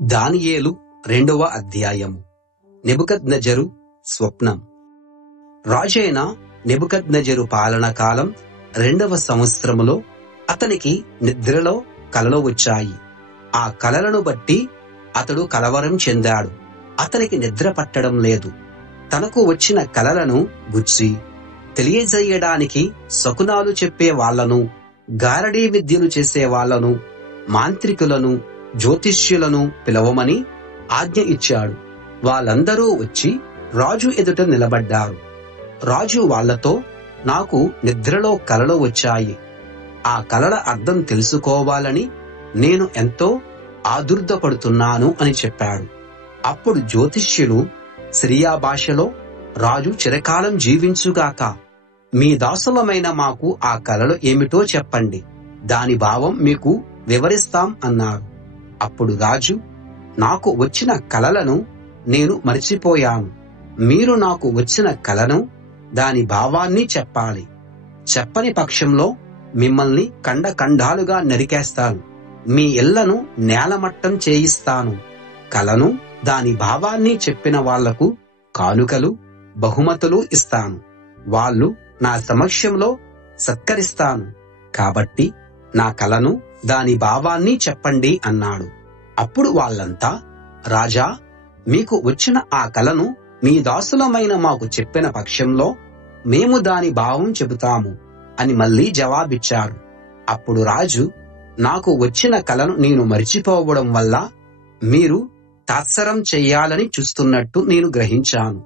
దానియేలు 2వ అధ్యాయము. నెబుకద్నెజరు స్వప్నం. రాజైన నెబుకద్నెజరు పాలన కాలం 2వ సంవత్సరములో అతనికి నిద్రలో కలలు వచ్చాయి. ఆ కలలను బట్టి అతడు కలవరం చెందాడు. అతనికి నిద్ర పట్టడం లేదు. తనకు వచ్చిన కలలను గుచ్చి తెలియజేయడానికి శకునాలు చెప్పే వాళ్లను, గారడీ విద్యలు చేసే వాళ్లను, మాంత్రికులను, జ్యోతిష్యులను పిలవమని ఆజ్ఞ ఇచ్చాడు. వాళ్ళందరూ వచ్చి రాజు ఎదుట నిలబడ్డారు. రాజు వాళ్లతో, నాకు నిద్రలో కలలు వచ్చాయి. ఆ కలల అర్థం తెలుసుకోవాలని నేను ఎంతో ఆదుర్దాపడుతున్నాను అని చెప్పాడు. అప్పుడు జ్యోతిష్యులు సిరియా భాషలో, రాజు చిరకాలం జీవించుగాక, మీ దాసులమైన మాకు ఆ కలలు ఏమిటో చెప్పండి, దాని భావం మీకు వివరిస్తాం అన్నారు. అప్పుడు రాజు, నాకు వచ్చిన కలలను నేను మరిచిపోయాను. మీరు నాకు వచ్చిన కలను, దాని భావాన్ని చెప్పాలి. చెప్పని పక్షంలో మిమ్మల్ని ఖండఖండాలుగా నరికేస్తాను. మీ ఇళ్లను నేలమట్టం చేయిస్తాను. కలను, దాని భావాన్ని చెప్పిన వాళ్లకు కానుకలు, బహుమతులు ఇస్తాను. వాళ్ళు నా సమక్షంలో సత్కరిస్తాను. కాబట్టి నా కలను, దాని భావాన్ని చెప్పండి అన్నాడు. అప్పుడు వాళ్ళంతా, రాజా, మీకు వచ్చిన ఆ కలను మీ దాసులమైన మాకు చెప్పిన పక్షంలో మేము దాని భావం చెబుతాము అని మళ్ళీ జవాబిచ్చారు. అప్పుడు రాజు, నాకు వచ్చిన కలను నేను మరిచిపోవడం వల్ల మీరు తాత్సారం చెయ్యాలని చూస్తున్నట్టు నేను గ్రహించాను.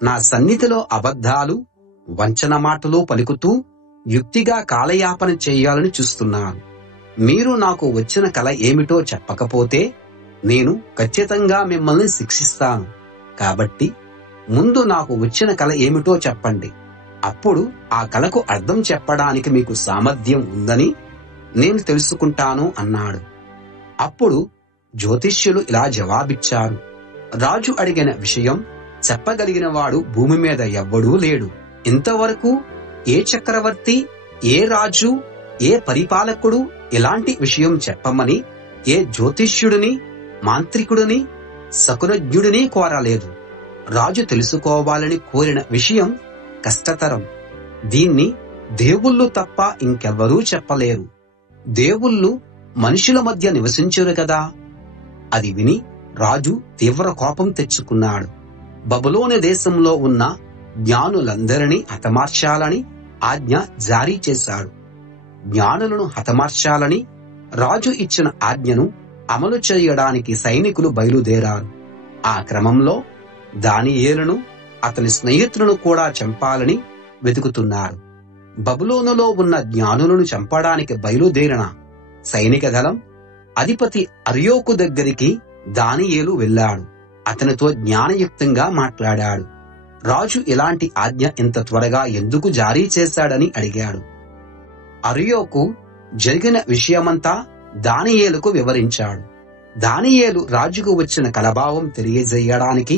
నా సన్నిధిలో అబద్ధాలు, వంచన మాటలు పలుకుతూ యుక్తిగా కాలయాపన చెయ్యాలని చూస్తున్నాను. మీరు నాకు వచ్చిన కల ఏమిటో చెప్పకపోతే నేను ఖచ్చితంగా మిమ్మల్ని శిక్షిస్తాను. కాబట్టి ముందు నాకు వచ్చిన కల ఏమిటో చెప్పండి. అప్పుడు ఆ కలకు అర్థం చెప్పడానికి మీకు సామర్థ్యం ఉందని నేను తెలుసుకుంటాను అన్నాడు. అప్పుడు జ్యోతిష్యులు ఇలా జవాబిచ్చారు, రాజు అడిగిన విషయం చెప్పగలిగిన వాడు భూమి మీద ఎవ్వడూ లేడు. ఇంతవరకు ఏ చక్రవర్తి, ఏ రాజు, ఏ పరిపాలకుడు ఇలాంటి విషయం చెప్పమని ఏ జ్యోతిష్యుడిని, మాంత్రికుడిని, శకునజ్ఞుడిని కోరలేదు. రాజు తెలుసుకోవాలని కోరిన విషయం కష్టతరం. దీన్ని దేవుళ్ళు తప్ప ఇంకెవ్వరూ చెప్పలేరు. దేవుళ్ళు మనుషుల మధ్య నివసించరు కదా. అది విని రాజు తీవ్ర కోపం తెచ్చుకున్నాడు. బబులోను దేశంలో ఉన్న జ్ఞానులందరినీ హతమార్చాలని ఆజ్ఞ జారీ చేశాడు. జ్ఞానులను హతమార్చాలని రాజు ఇచ్చిన ఆజ్ఞను అమలు చేయడానికి సైనికులు బయలుదేరారు. ఆ క్రమంలో దానియేలును, అతని స్నేహితులను కూడా చంపాలని వెతుకుతున్నారు. బబులోనులో ఉన్న జ్ఞానులను చంపడానికి బయలుదేరిన సైనిక దళం అధిపతి అర్యోకు దగ్గరికి దానియేలు వెళ్ళాడు. అతనితో జ్ఞానయుక్తంగా మాట్లాడాడు. రాజు ఇలాంటి ఆజ్ఞ ఇంత త్వరగా ఎందుకు జారీ చేశాడని అడిగాడు. అర్యోకు జరిగిన విషయమంతా దానియేలుకు వివరించాడు. దానియేలు రాజుకు వచ్చిన కలభావం తెలియజేయడానికి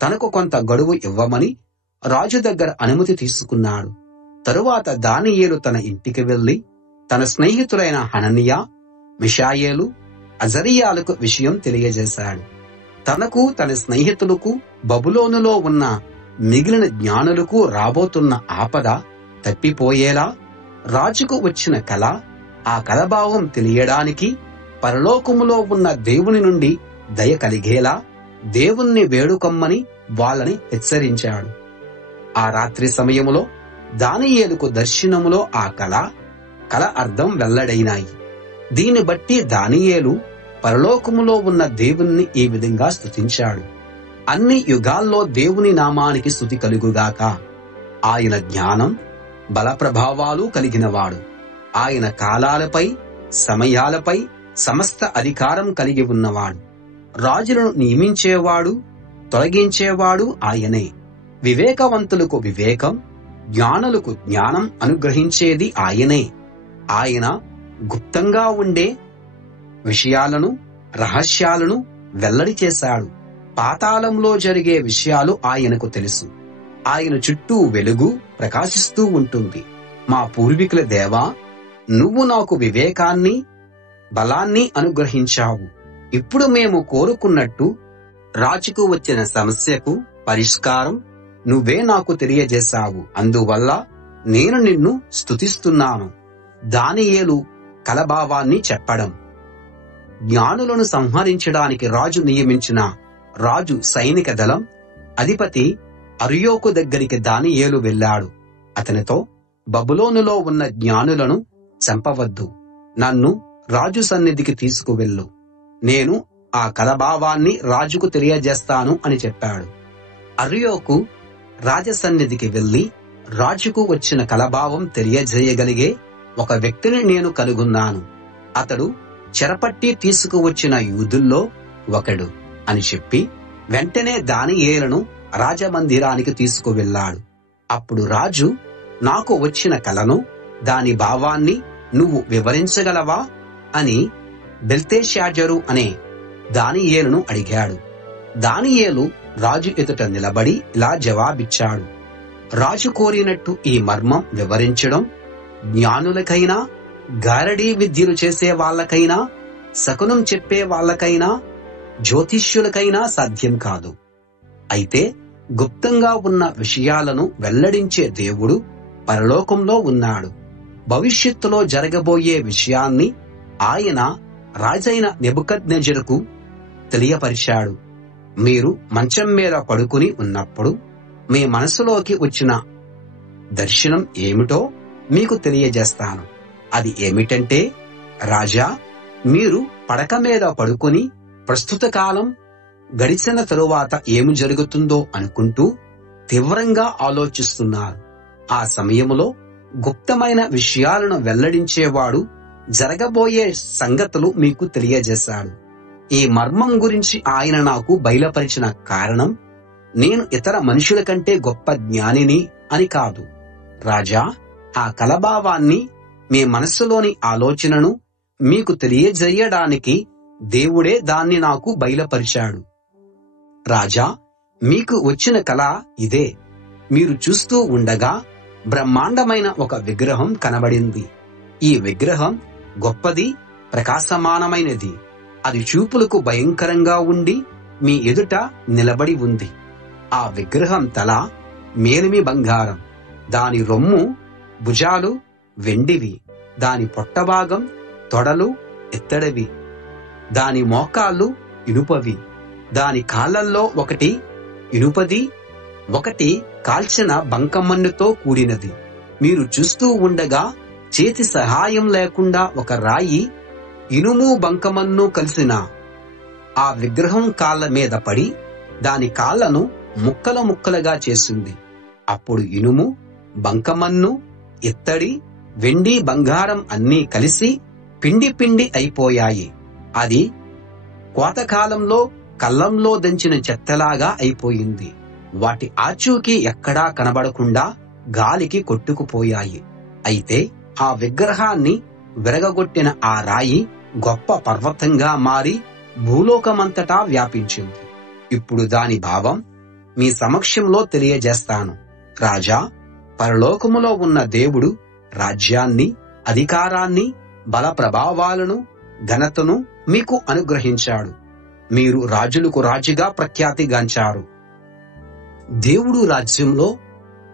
తనకు కొంత గడువు ఇవ్వమని రాజు దగ్గర అనుమతి తీసుకున్నాడు. తరువాత దానియేలు తన ఇంటికి వెళ్లి తన స్నేహితులైన హనన్యా, మిషాయేలు, అజరియాలకు విషయం తెలియజేశాడు. తనకు, తన స్నేహితులకు, బబులోనులో ఉన్న మిగిలిన జ్ఞానులకు రాబోతున్న ఆపద తప్పిపోయేలా రాజుకు వచ్చిన కల, ఆ కలభావం తెలియడానికి పరలోకములో ఉన్న దేవుని నుండి దయ కలిగేలా దేవుణ్ణి వేడుకొమ్మని వాళ్ళని హెచ్చరించాడు. ఆ రాత్రి సమయములో దానియేలుకు దర్శనములో ఆ కల అర్థం వెల్లడైనాయి. దీన్ని బట్టి దానియేలు పరలోకములో ఉన్న దేవుణ్ణి ఈ విధంగా స్తుతించాడు, అన్ని యుగాల్లో దేవుని నామానికి స్తుతి కలుగుగాక. ఆయన జ్ఞానం, బల ప్రభావాలు కలిగినవాడు. ఆయన కాలాలపై, సమయాలపై సమస్త అధికారం కలిగి ఉన్నవాడు. రాజులను నియమించేవాడు, తొలగించేవాడు ఆయనే. వివేకవంతులకు వివేకం, జ్ఞానులకు జ్ఞానం అనుగ్రహించేది ఆయనే. ఆయన గుప్తంగా ఉండే విషయాలను, రహస్యాలను వెల్లడి చేశాడు. పాతాళంలో జరిగే విషయాలు ఆయనకు తెలుసు. ఆయన చుట్టూ వెలుగు ప్రకాశిస్తూ ఉంటుంది. మా పూర్వీకుల దేవా, నువ్వు నాకు వివేకాన్ని, బలాన్ని అనుగ్రహించావు. ఇప్పుడు మేము కోరుకున్నట్టు రాజుకు వచ్చిన సమస్యకు పరిష్కారం నువ్వే నాకు తెలియజేశావు. అందువల్ల నేను నిన్ను స్తుతిస్తున్నాను. దానియేలు కలభావాన్ని చెప్పడం. జ్ఞానులను సంహరించడానికి రాజు నియమించిన రాజు సైనిక దళం అధిపతి అర్యోకు దగ్గరికి దానియేలు వెళ్ళాడు. అతనితో, బబులోనులో ఉన్న జ్ఞానులను చంపవద్దు, నన్ను రాజు సన్నిధికి తీసుకువెళ్ళు, నేను ఆ కలభావాన్ని రాజుకు తెలియజేస్తాను అని చెప్పాడు. అర్యోకు రాజసన్నిధికి వెళ్లి, రాజుకు వచ్చిన కలభావం తెలియజేయగలిగే ఒక వ్యక్తిని నేను కనుగొన్నాను. అతడు చెరపట్టి తీసుకువచ్చిన యూదుల్లో ఒకడు అని చెప్పి వెంటనే దానియేలును రాజమందిరానికి తీసుకువెళ్ళాడు. అప్పుడు రాజు, నాకు వచ్చిన కలను, దాని భావాన్ని నువ్వు వివరించగలవా అని బెల్తెషాజరు అనే దానియేలును అడిగాడు. దానియేలు రాజు ఎదుట నిలబడి ఇలా జవాబిచ్చాడు. రాజు కోరినట్టు ఈ మర్మం వివరించడం జ్ఞానులకైనా, గారడీ విద్యలు చేసే వాళ్ళకైనా, శకునం చెప్పే వాళ్ళకైనా, జ్యోతిష్యులకైనా సాధ్యం కాదు. అయితే గుప్తంగా ఉన్న విషయాలను వెల్లడించే దేవుడు పరలోకంలో ఉన్నాడు. భవిష్యత్తులో జరగబోయే విషయాన్ని ఆయన రాజైన నెబుకద్నెజరుకు తెలియపరిచాడు. మీరు మంచం మీద పడుకుని ఉన్నప్పుడు మీ మనసులోకి వచ్చిన దర్శనం ఏమిటో మీకు తెలియజేస్తాను. అది ఏమిటంటే, రాజా, మీరు పడక మీద పడుకుని ప్రస్తుత కాలం గడిచిన తరువాత ఏమి జరుగుతుందో అనుకుంటూ తీవ్రంగా ఆలోచిస్తున్నారు. ఆ సమయంలో గుప్తమైన విషయాలను వెల్లడించేవాడు జరగబోయే సంగతులు మీకు తెలియజేశాడు. ఈ మర్మం గురించి ఆయన నాకు బయలుపరిచిన కారణం నేను ఇతర మనుషుల కంటే గొప్ప జ్ఞానిని అని కాదు. రాజా, ఆ కలభావాన్ని, మీ మనస్సులోని ఆలోచనను మీకు తెలియజేయడానికి దేవుడే దాన్ని నాకు బయలుపరిచాడు. రాజా, మీకు వచ్చిన కల ఇదే. మీరు చూస్తూ ఉండగా బ్రహ్మాండమైన ఒక విగ్రహం కనబడింది. ఈ విగ్రహం గొప్పది, ప్రకాశమానమైనది. అది చూపులకు భయంకరంగా ఉండి మీ ఎదుట నిలబడి ఉంది. ఆ విగ్రహం తల మేలిమి బంగారం, దాని రొమ్ము, భుజాలు వెండివి, దాని పొట్టభాగం, తొడలు ఇత్తడివి, దాని మోకాళ్ళు ఇనుపవి, దాని కాళ్ళల్లో ఒకటి ఇనుపది, ఒకటి కాల్చిన బంకమన్నుతో కూడినది. మీరు చూస్తూ ఉండగా చేతి సహాయం లేకుండా ఒక రాయి ఇనుము బంకమన్ను కలిసిన ఆ విగ్రహం కాళ్ళ మీద పడి దాని కాళ్లను ముక్కలు ముక్కలుగా చేసింది. అప్పుడు ఇనుము, బంకమన్ను, ఇత్తడి, వెండి, బంగారం అన్నీ కలిసి పిండి పిండి అయిపోయాయి. అది కోతకాలంలో కల్లంలో దంచిన చెత్తలాగా అయిపోయింది. వాటి ఆచూకీ ఎక్కడా కనబడకుండా గాలికి కొట్టుకుపోయాయి. అయితే ఆ విగ్రహాన్ని విరగగొట్టిన ఆ రాయి గొప్ప పర్వతంగా మారి భూలోకమంతటా వ్యాపించింది. ఇప్పుడు దాని భావం మీ సమక్షంలో తెలియజేస్తాను. రాజా, పరలోకములో ఉన్న దేవుడు రాజ్యాన్ని, అధికారాన్ని, బల ప్రభావాలను, ఘనతను మీకు అనుగ్రహించాడు. మీరు రాజులకు రాజుగా ప్రఖ్యాతిగాంచారు. దేవుడు రాజ్యంలో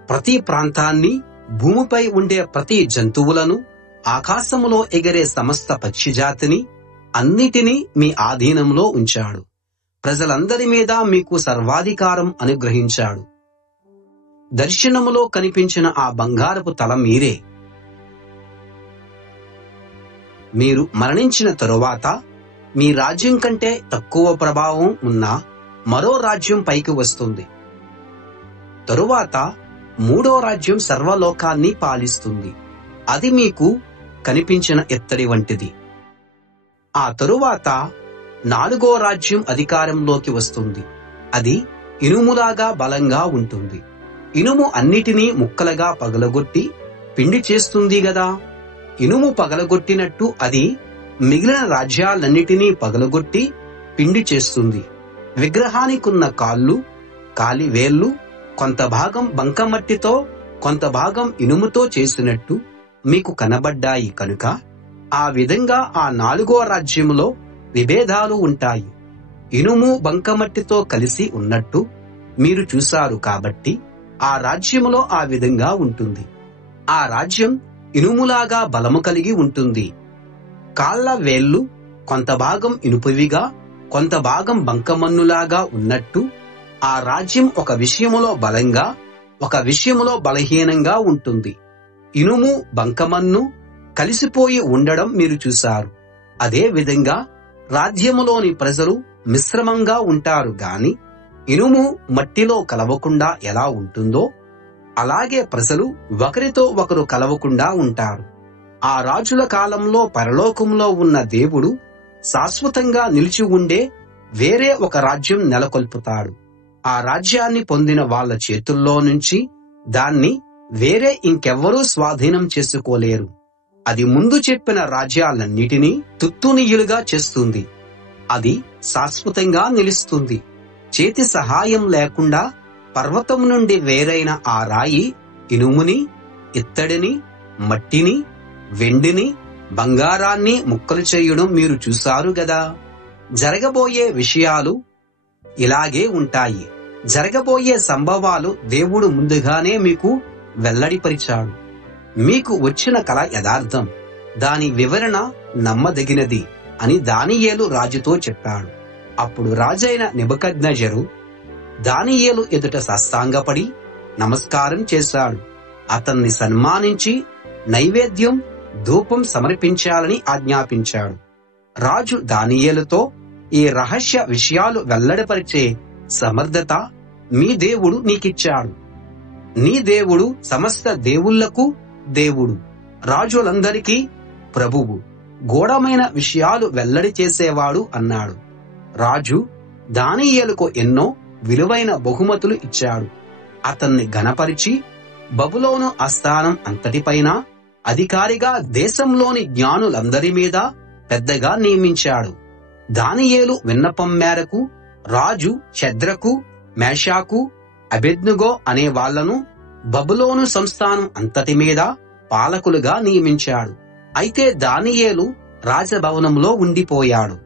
ప్రతి ప్రాంతాన్ని, భూమిపై ఉండే ప్రతి జంతువులను, ఆకాశములో ఎగిరే సమస్త పక్షిజాతిని అన్నిటినీ మీ ఆధీనంలో ఉంచాడు. ప్రజలందరి మీద మీకు సర్వాధికారం అనుగ్రహించాడు. దర్శనములో కనిపించిన ఆ బంగారపు తల మీరే. మీరు మరణించిన తరువాత మీ రాజ్యం కంటే తక్కువ ప్రభావం ఉన్న మరో రాజ్యం పైకి వస్తుంది. తరువాత మూడో రాజ్యం సర్వలోకాన్ని పాలిస్తుంది. అది మీకు కనిపించిన ఇత్తడి వంటిది. ఆ తరువాత నాలుగో రాజ్యం అధికారంలోకి వస్తుంది. అది ఇనుములాగా బలంగా ఉంటుంది. ఇనుము అన్నిటినీ ముక్కలుగా పగలగొట్టి పిండి చేస్తుంది గదా. ఇనుము పగలగొట్టినట్టు అది మిగిలిన రాజ్యాలన్నిటినీ పగలగొట్టి పిండి చేస్తుంది. విగ్రహానికున్న కాళ్ళు, కాలివేళ్లు కొంత భాగం బంకమట్టితో, కొంత భాగం ఇనుముతో చేసినట్టు మీకు కనబడ్డాయి కనుక ఆ విధంగా ఆ నాలుగో రాజ్యములో విభేదాలు ఉంటాయి. ఇనుము బంకమట్టితో కలిసి ఉన్నట్టు మీరు చూశారు కాబట్టి ఆ రాజ్యములో ఆ విధంగా ఉంటుంది. ఆ రాజ్యం ఇనుములాగా బలము కలిగి ఉంటుంది. కాళ్ళ వేళ్ళు కొంత భాగం ఇనుపవిగా, కొంత భాగం బంకమన్నులాగా ఉన్నట్టు ఆ రాజ్యం ఒక విషయములో బలంగా, ఒక విషయములో బలహీనంగా ఉంటుంది. ఇనుము బంకమన్ను కలిసిపోయి ఉండడం మీరు చూశారు. అదే విధంగా రాజ్యములోని ప్రజలు మిశ్రమంగా ఉంటారు గాని ఇనుము మట్టిలో కలవకుండా ఎలా ఉంటుందో అలాగే ప్రజలు ఒకరితో ఒకరు కలవకుండా ఉంటారు. ఆ రాజుల కాలంలో పరలోకంలో ఉన్న దేవుడు శాశ్వతంగా నిలిచి ఉండే వేరే ఒక రాజ్యం నెలకొల్పుతాడు. ఆ రాజ్యాన్ని పొందిన వాళ్ళ చేతుల్లో నుంచి దాన్ని వేరే ఇంకెవ్వరూ స్వాధీనం చేసుకోలేరు. అది ముందు చెప్పిన రాజ్యాలన్నిటినీ తుత్తునియ్యులుగా చేస్తుంది. అది శాశ్వతంగా నిలుస్తుంది. చేతి సహాయం లేకుండా పర్వతం నుండి వేరైన ఆ రాయి ఇనుముని, ఇత్తడిని, మట్టిని, వెండిని, బంగారాన్ని ముక్కలు చేయడం మీరు చూశారు గదా. జరగబోయే విషయాలు ఇలాగే ఉంటాయి. జరగబోయే సంభవాలు దేవుడు ముందుగానే మీకు వెల్లడిపరిచాడు. మీకు వచ్చిన కల యథార్థం, దాని వివరణ నమ్మదగినది అని దానియేలు రాజుతో చెప్పాడు. అప్పుడు రాజైన నెబుకద్నెజరు దానియేలు ఎదుట సాష్టాంగపడి నమస్కారం చేశాడు. అతన్ని సన్మానించి నైవేద్యం, ధూపం సమర్పించాలని ఆజ్ఞాపించాడు. రాజు దానియేలుతో, ఈ రహస్య విషయాలు వెల్లడిపరిచే సమర్థత మీ దేవుడు నీకిచ్చాడు. నీ దేవుడు సమస్త దేవుళ్లకు దేవుడు, రాజులందరికీ ప్రభువు, గూఢమైన విషయాలు వెల్లడి చేసేవాడు అన్నాడు. రాజు దానియేలుకు ఎన్నో విలువైన బహుమతులు ఇచ్చాడు. అతన్ని ఘనపరిచి బబులోను ఆస్థానం అంతటిపైన అధికారిగా దేశంలోని జ్ఞానులందరి మీద పెద్దగా నియమించాడు. దానియేలు విన్నపం మేరకు రాజు షద్రకు, మేషాకు, అబేద్నెగో అనే వాళ్లను బబులోను సంస్థానం అంతటి మీద పాలకులుగా నియమించాడు. అయితే దానియేలు రాజభవనంలో ఉండిపోయాడు.